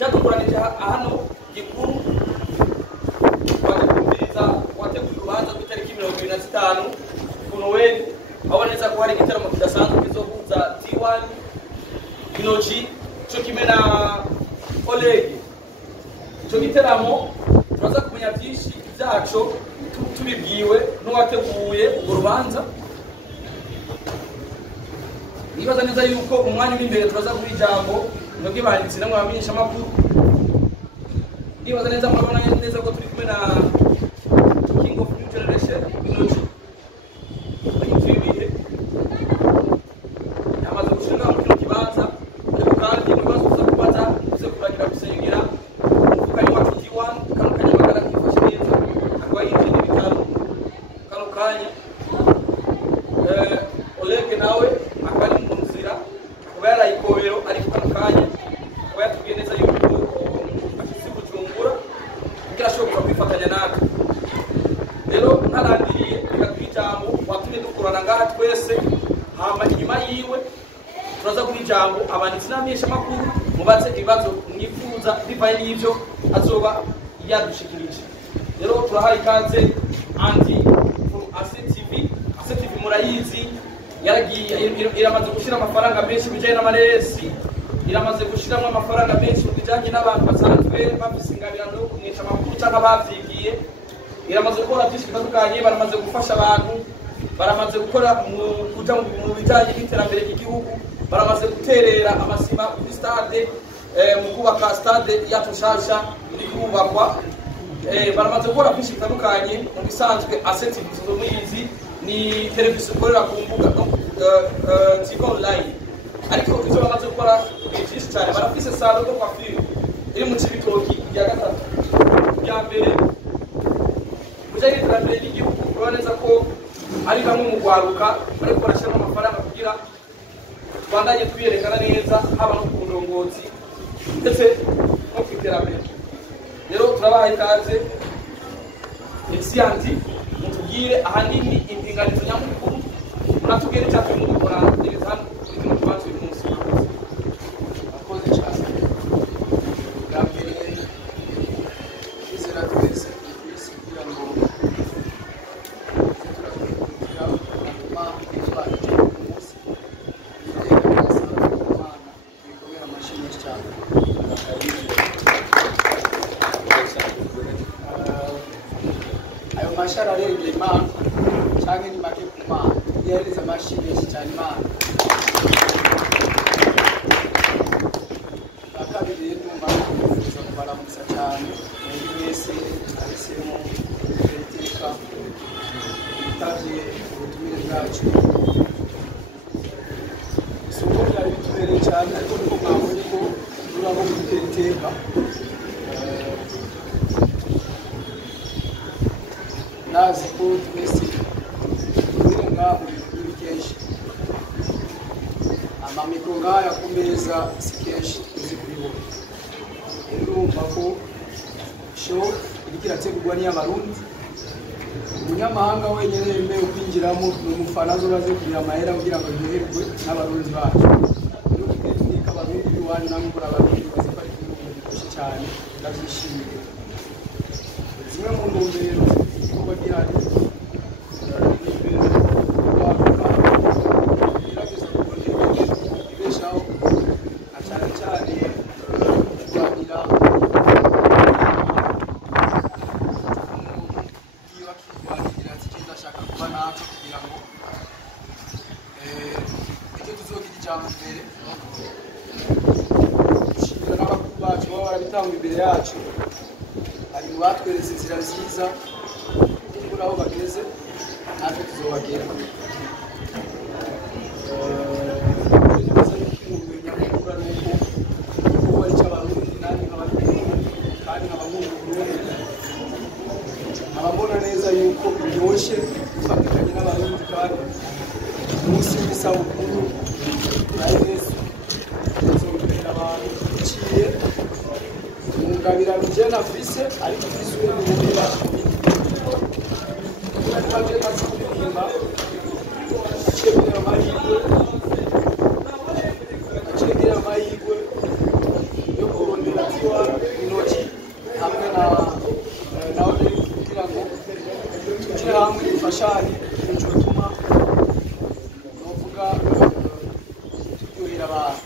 cyadukoranije hano gikuru bakumviriza wateguye urubanza rw'itariki 25 ku Noel aho neza ko hari igitaramo kidasanzwe kizohuza T1 Lino G cyo kimena Olegue. Cyo gitaramo turaza kumenya byinshi byaco tubibwiwe n'uwateguye urubanza. Nibaza neza yuko umwanya uri imbere turaza kuba ijambo nabwo banditse namwe abamenyesha amakuru. Nibaza neza murabona neza ko turi kumwe na King of New Generation Lino G. Yamaze gushinga mu kibanza ariko kandi mu bibazo byo kubaza byo kuragira gusenyera umufuka wa T1 kano kanya magara kifashe neza akaba yinjiye n'ibitaro kano kanya Olegue nawe akaba ari mu nzira akaba yarayikobero ariko kano kanya akaba yatubwiye neza yuko afite Bujumbura kugira ashobora kwifatanya natwe. Rero ntarandiriye bikatwijambo watumye dukorana ngaha twese hama inyuma yiwe turaza kuri jambo abanditsi n'abamenyesha makuru mubatse ibibazo mwifuza bivaye n'ivyo azoba yadushikirije. Rero turahaye ikaze anti from ACTV murayizi yaragiye iramaze gushira amafaranga menshi bijanye n'amaresi, iramaze gushiramo amafaranga menshi mu bijanye n'abantu basanzwe bafise ingabirano yo kumenyesha amakuru cyangwa bavyigiye, iramaze gukora byinshi bitandukanye, baramaze gufasha abantu, baramaze gukora kuja mu bijanye n'iterambere ry'igihugu, baramaze guterera amasima kuri stade mu kubaka stade yacu nshasha iri kubakwa, baramaze gukora byinshi bitandukanye. Mu bisanzwe ACTV muyizi ni televiziyo ikorera ku mbuga TV online, ariko ivyo bamaze gukora byinshi cyane. Barafise salon de coiffure iri mu Cibitoki ya gatatu ya mbere mujanye n'iterambere ry'igihugu. Urabona neza ko ari bamwe mu gwaruka bariko barashiramo amafaranga kugira bandanye twiyerekana neza haba no ku ndongozi ndetse no ku iterambere. Rero turabaha ikaze Exianti mutubwire ahanini impinganizo nyamukuru munatubwire cyane mu gukora ibizano ibintu twacu uyu munsi. Akoze cyane gambere izera twese kugira ngo mashara rege Imana cyangwa ni make ku Mana yereza amashimisha cyane Imana. Bakabiri ndumva kuvuza kubaramutsa cyane muri wese ahisemo iteka bitavye ubutumire bwacu. Isoko ryari bitubereye cyane ariko niko mwabonye ko rurabo gutera iteka. Nazi ko twese turi ngaho muri kenshi amamikro ngaya ku meza si kenshi tuzi kuriho. Ndumva ko show iriko irategurwa n'Abarundi, umunyamahanga wenyene yemewe kwinjiramo n'umufana azobaze kurira amahera kugira ngo yoherwe n'Abarundi bacu. Rero tugiye Abarundi biwani namukora Abarundi baze bari kumwe bikoshe cyane ndavyishimiye. Zimwe mu ntumbero kubagira imbere yacu ari mu batweretse inzira nziza kuri aho bageze natwe tuzobagera. Abambona neza yuko biryoshye gufatikanya n'Abarundi kandi umunsi w'isabukuru na Yesu tuzobera abantu iciye mungabirano je nafise ariko fisuye n'ubira kandi bazikuririmba akebera amahirwe yo kurondera wa Lino G hamwe na Olg kugira ngo tujye hamwe dufashanye nicyo gituma novuga turyohera abantu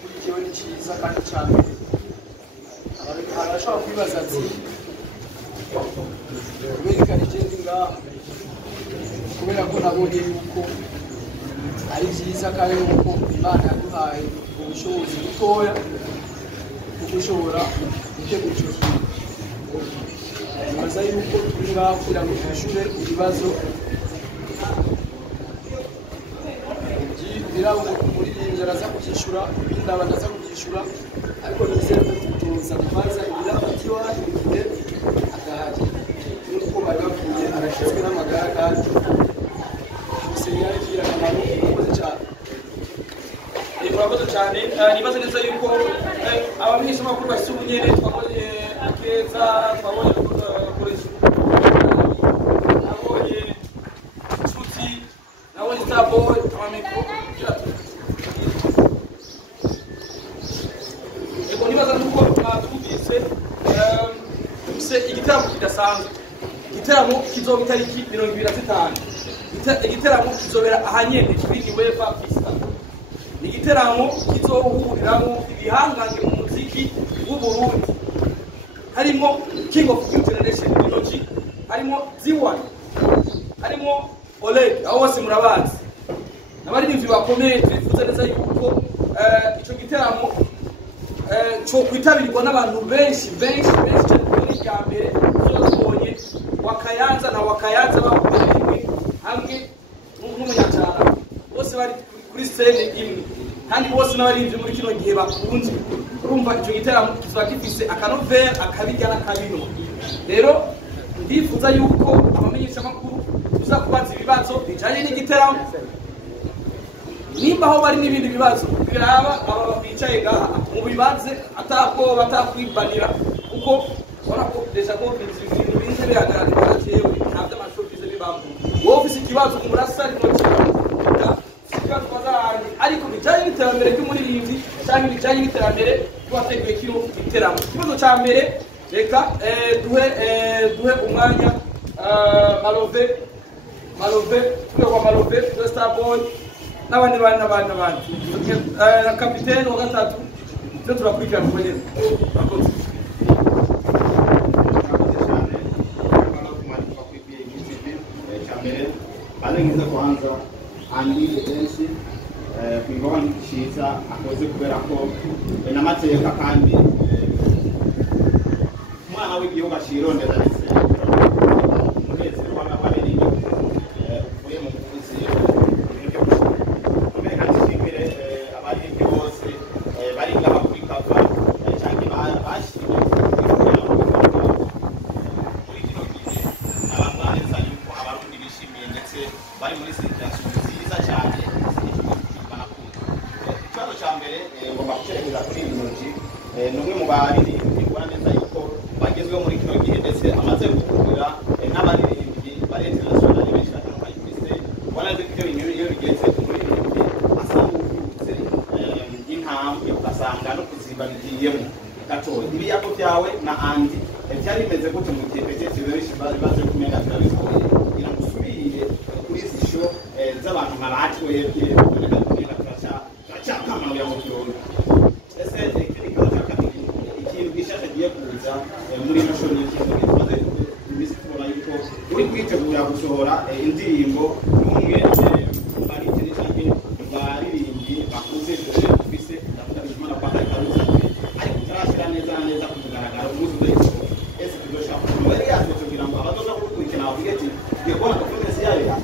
kurikiwe ni cyiza kandi cyane arashobora kwibaza ati kubera igenda ngaha kubera ko nabonye yuko ari byiza kandi nuko Imana yaduhaye ubushobozi butoya bwo gushobora gutegura icyo kintu. Nibaza yuko turi ngaha kugira ngo twishyure ibibazo birabo umuririmbyi araza kubyishyura, ibindi abantu aza kubyishyura, ariko nizere ko tutoza kubaza ibirafata iwanyu igihe adahari n'uko bari bavuye arashyizwe n'amagara kandi gusenyera igira akamaro. Murakoze cyane. Murakoze cyane. Nibaze neza yuko abamenyeshamakuru bafite ubunyene twakoze akeza, twabonye koresha nabonye inshuti, nabonye Starboy, amamikro nibaza nuko twumvise igitaramo kidasanzwe. Igitaramo kizoba itariki 25. Igitaramo kizobera ahanyene kuri Nueva Vista. Ni igitaramo kizohuriramo ibihangange mu muziki w'u Burundi, harimo King of International Lino G, harimo Z1, harimo Olg, aho bose murabazi n'abaririmbyi bakomeye. Twifuza neza yuko icyo gitaramo cyo kwitabirwa n'abantu benshi cyane kuri rya mbere tubonye wakayanza na wakayanza bahuye hamwe n'umunyacyara, bose bari kuri scene imwe kandi bose n'abaririmbyi muri kino gihe bakunze. Urumva icyo gitaramo kizoba gifise akanovera akabirya n'akabino. Rero ndifuza yuko abamenyeshamakuru tuza kubaza ibibazo bijanye n'igitaramo, nimba aho bari n'ibindi bibazo biraba aba bicaye ngaha mu bibaze atabwoba atakwibanira, kuko ubona ko deja ko ibintu binze biragaragara cyewe ntabyo amashopize bibambu. Wowe ufise ikibazo umurasa Lino G ikibazo bazaranye, ariko bijanye n'iterambere ry'umuririmbyi cyangwa bijanye n'iterambere ry'abateguye kino giteramo. Ikibazo cya mbere reka duhe umwanya Malove Starboy n'abandi na kapiteni wa gatatu byo turakurikirana uko nyine. Murakoze. Alengiza kwanza andi densi kwingoma n'ikishiza akoze kubera ko n'amateka kandi umwana w'igihugu ashirondera ndetse umunezero w'ababariri uvuye mu kuzi kumenya nshimire abaririmbyi bose bari ngaha kuri kava cyangwa bashimye bari muri situation nziza cyane ikibazo cya mbere ngomba gutekereza kuri Lino G. Ni umwe mu baririmbyi ubona neza yuko bagezweho muri kino gihe ndetse amaze guhurira n'abaririmbyi bari international benshi batandukanye kuri stage. Ubona neza ko ibyo iyo bigenze umuririmbyi asanga ubyutse intambwe ugasanga no kuziba bigiyemo gatoya. Ibiyako byawe na andi byari bimeze gute mu gihe petete benshi baje kumenya birabigoye kugira ngo usubire kuri sisho z'abantu nkabatwe yebye kuboneka kumenya turacyakamana ya mukirongo. Ese ikindi kibazo cya kabiri ikintu gishasha giye kuza muri mashoni y'ikintu gitwaze imisi tubona yuko uri kwitegura gusohora indirimbo n'umwe bari cyane baririmbyi bakuze dore bise ndavuga bizimana kwa karuza ariko turashira neza kugaragara umuzi wese. Ese kidosha muri yazo kugira ngo abadoza kukurikirana bavuge ati ngiye kubona performance yayo ya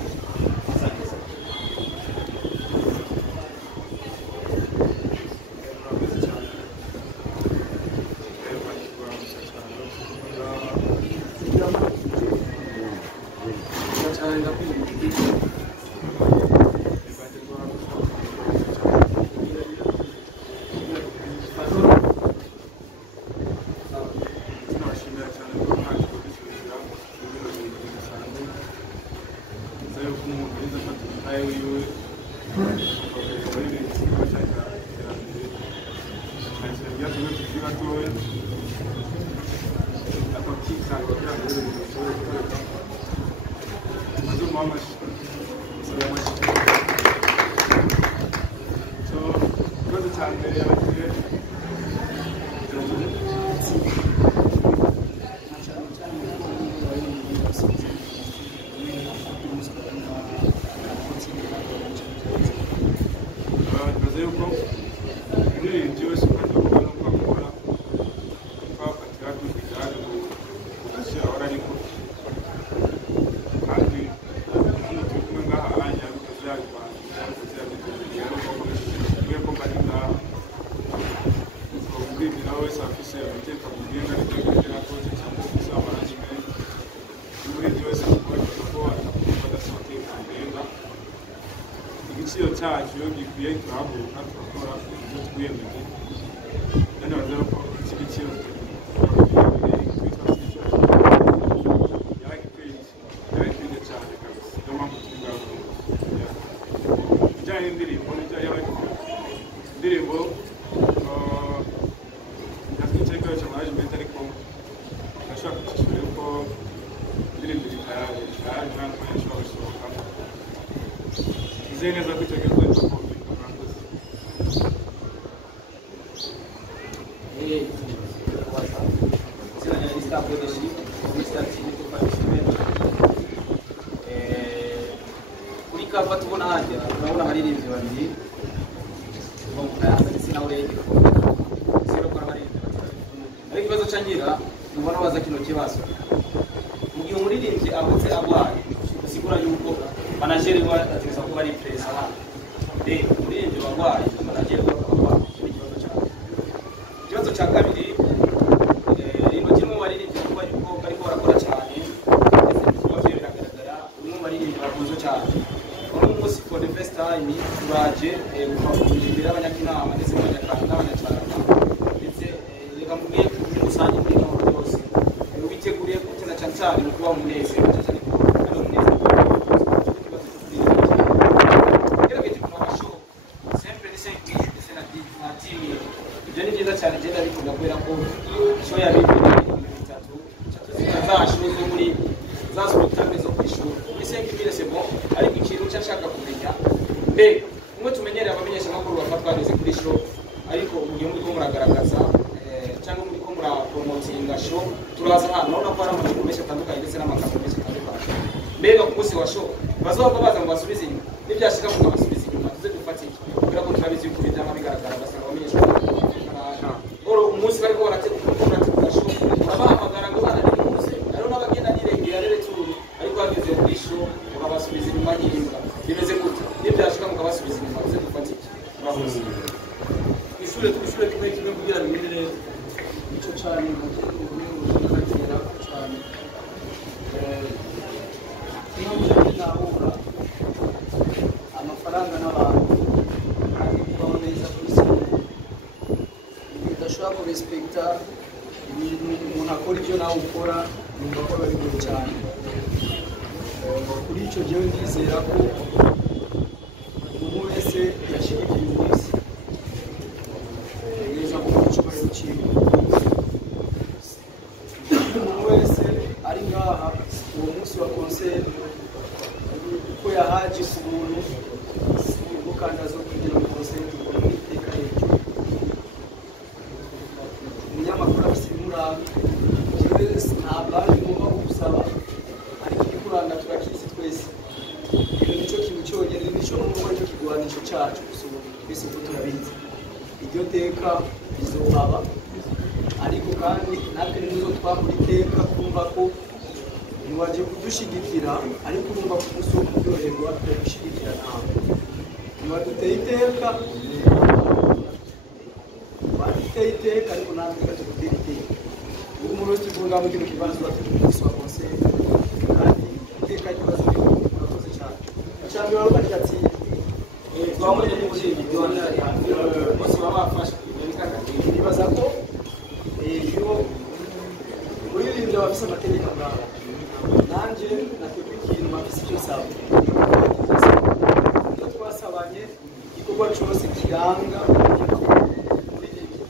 twasaba bitandukanye igikorwa cyose kiranga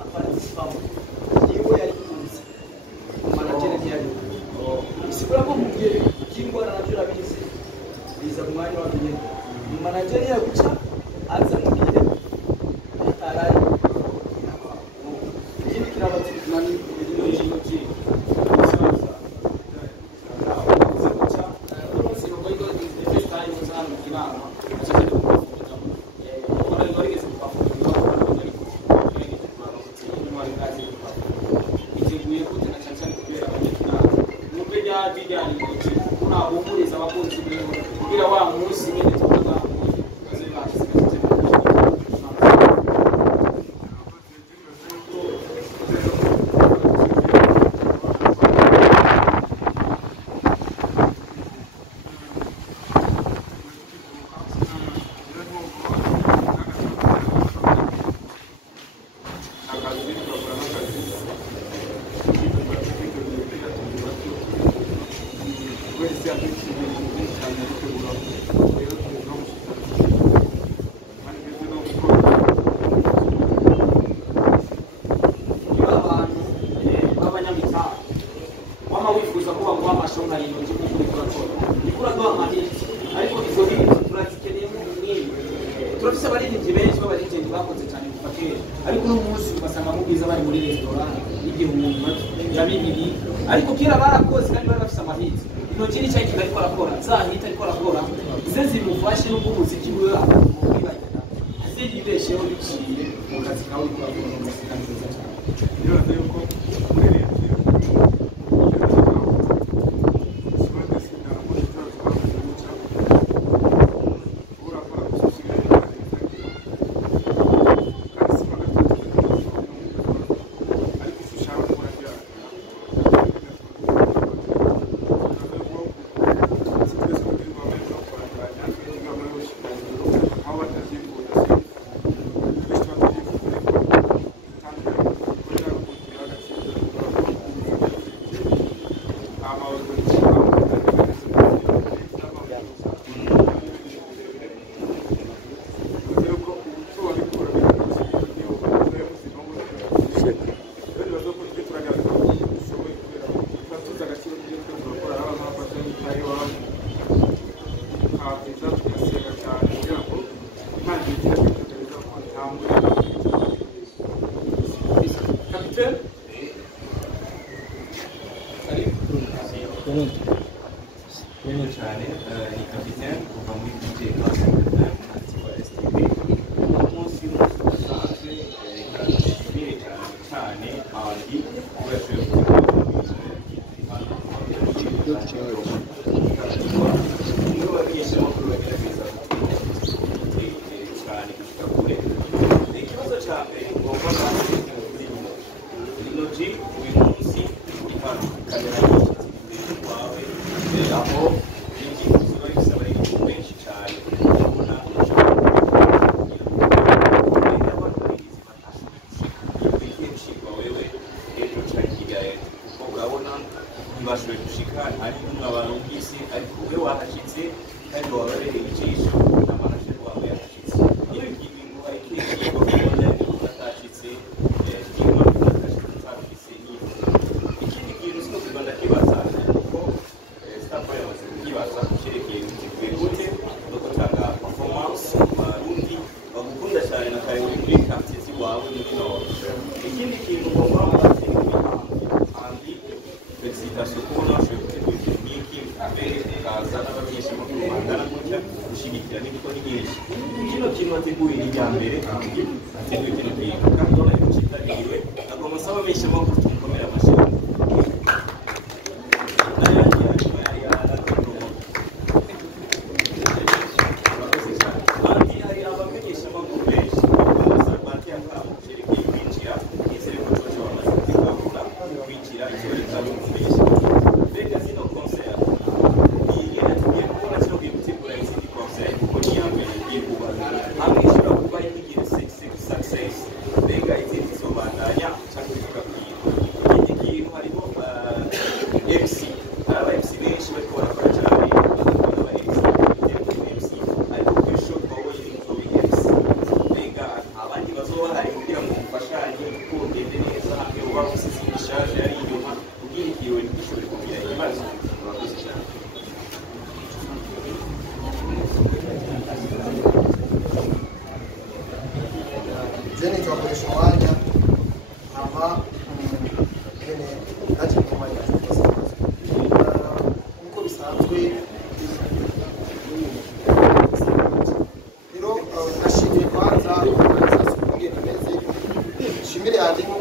aparisifamo yiwe yari kunze managere ntiyari isigura ko mu gihe by'indwara nabyo urabizi biza mu mwanya wabyo mu managere yaguca aza mu gihe ataraye ikindi kirabatirikana ni Lino G ariko kira barakoze kandi barafise amahitsi Lino G cyari kigariko arakora zahita ariko arakora ize zimufashe no kumuziki we akubwira azindi besheho biciye mu kazi kawe kurakora mu kazi kandi neza cyane iyo rero ko muri leta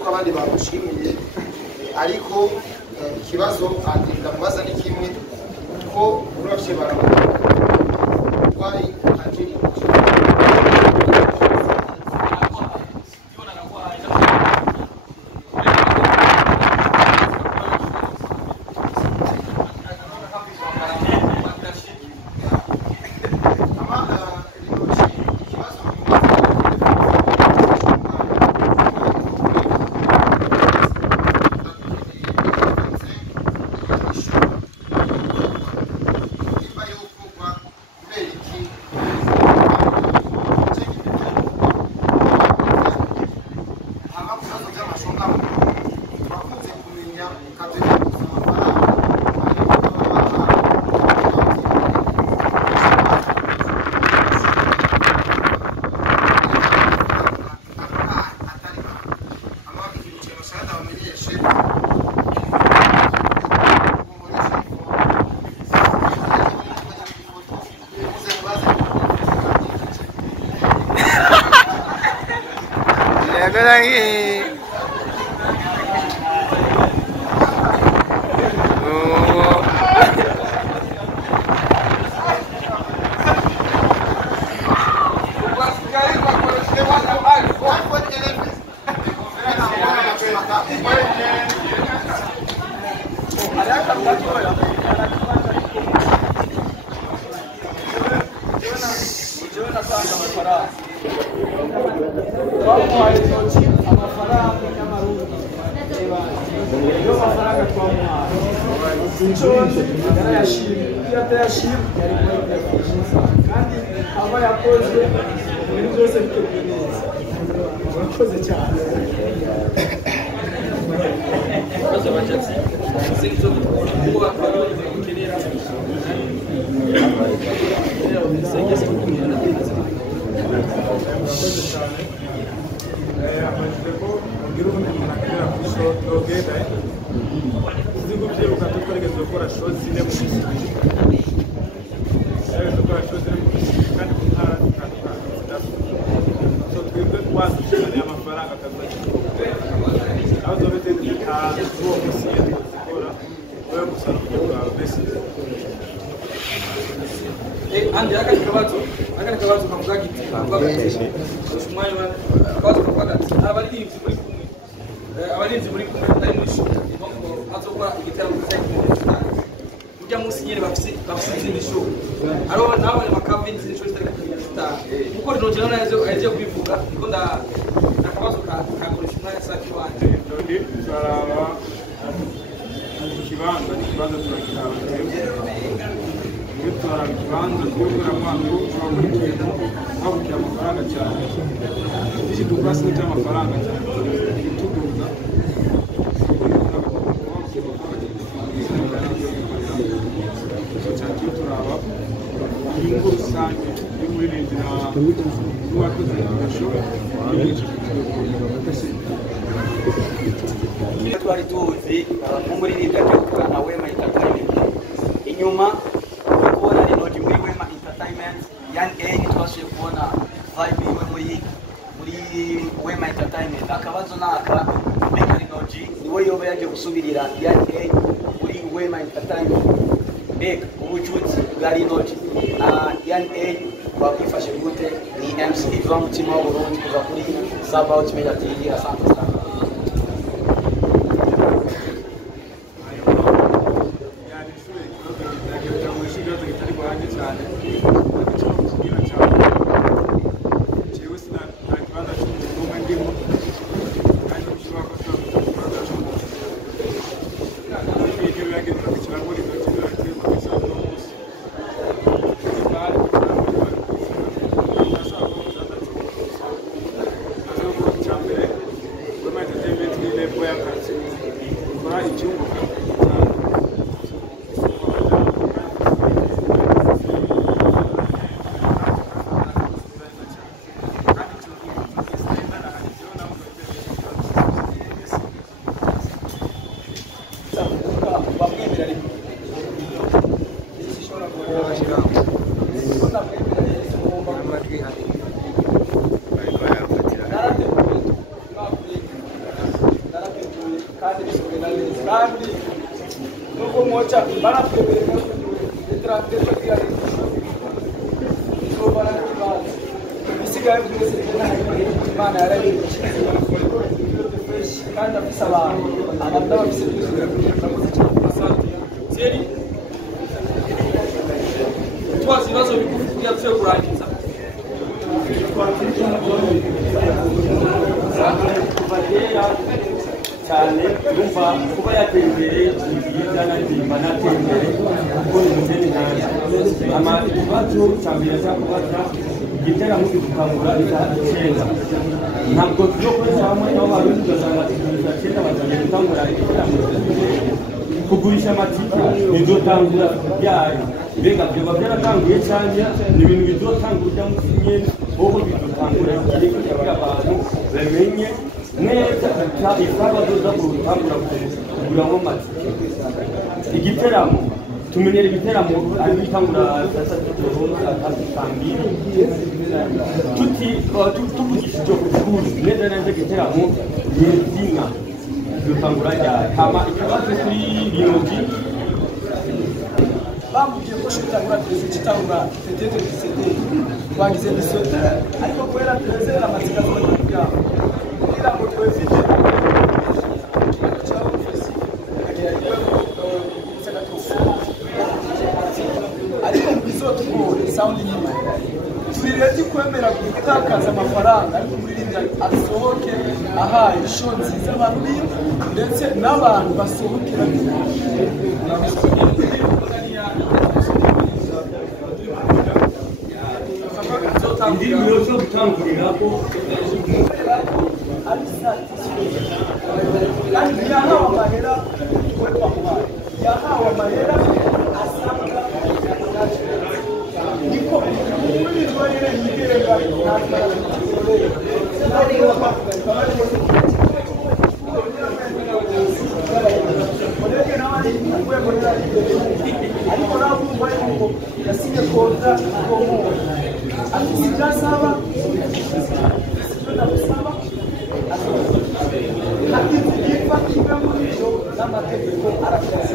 nk'uko abandi bamushimiye ariko ikibazo ndamubaza ni kimwe ko urafye baravuga twari akiri twari tuzi umuririmbyi agiye na Wema Entertainment inyuma yo kubona Lino G muri Wema Entertainment yani twasuye kubona vibe iwe muri Wema Entertainment akabazo naka mbega Lino G niwe yoba yaje gusubirira yani muri Wema Entertainment mbega ubucuti bwa Lino G na yani bakwifashe gute ni MC Ivan mutima w'Uburundi kuva kuri Sabaut Media TV asante sana. kandi nuko mocha baratwemerera itranteto ya so barakibaza isigaye byose Imana yarabirishije kandi afise abantu bafise Seri twazi ibibazo bigufi kugira tuje kurangiza cyane urumva kuba yateye imbere ibyiza n'imba nateye imbere kuko ni umugeni nanjye ikibazo cya mbere cyakubaza igiteramo kidukangura isaha 9 ntabwo tuzokoresha hamwe aho barundi ugasanga tugurisha 9 batangiye gutangura igiteramo kugurisha amatike bizotangura ryari mbega byoba byaratanguye cyane ni ibintu bizotangura nyine wowe bizotangura igihe kugira abantu bamenye neza isaba doza gutangura kuguramo amatike igiteramo tumenyera igiteramo ari bitangura tuvugishije ukuri neza neza igiteramo yezina dutangura ryari hama ikibazo kuri Lino G bamubwiye ko shitangura kitangura tetete bisede twagize bisode ariko kwera twezera amatsika z'abantu kugira ngo twezite ariko bizotugora sound nyuma turireti kwemera gutakaza amafaranga ariko muririnda asohoke ahaye show nziza abantu ndetse n'abantu basohokera indirimbo yo gutangurira ko kandi yahawe amahera yahawe amahera asabwa niko muri rwanda yigenga ariko nabumva yuko yasinye kontra komo akisijasaba ndabasaba akifa kimwe muri cyo n'amategeko arakaze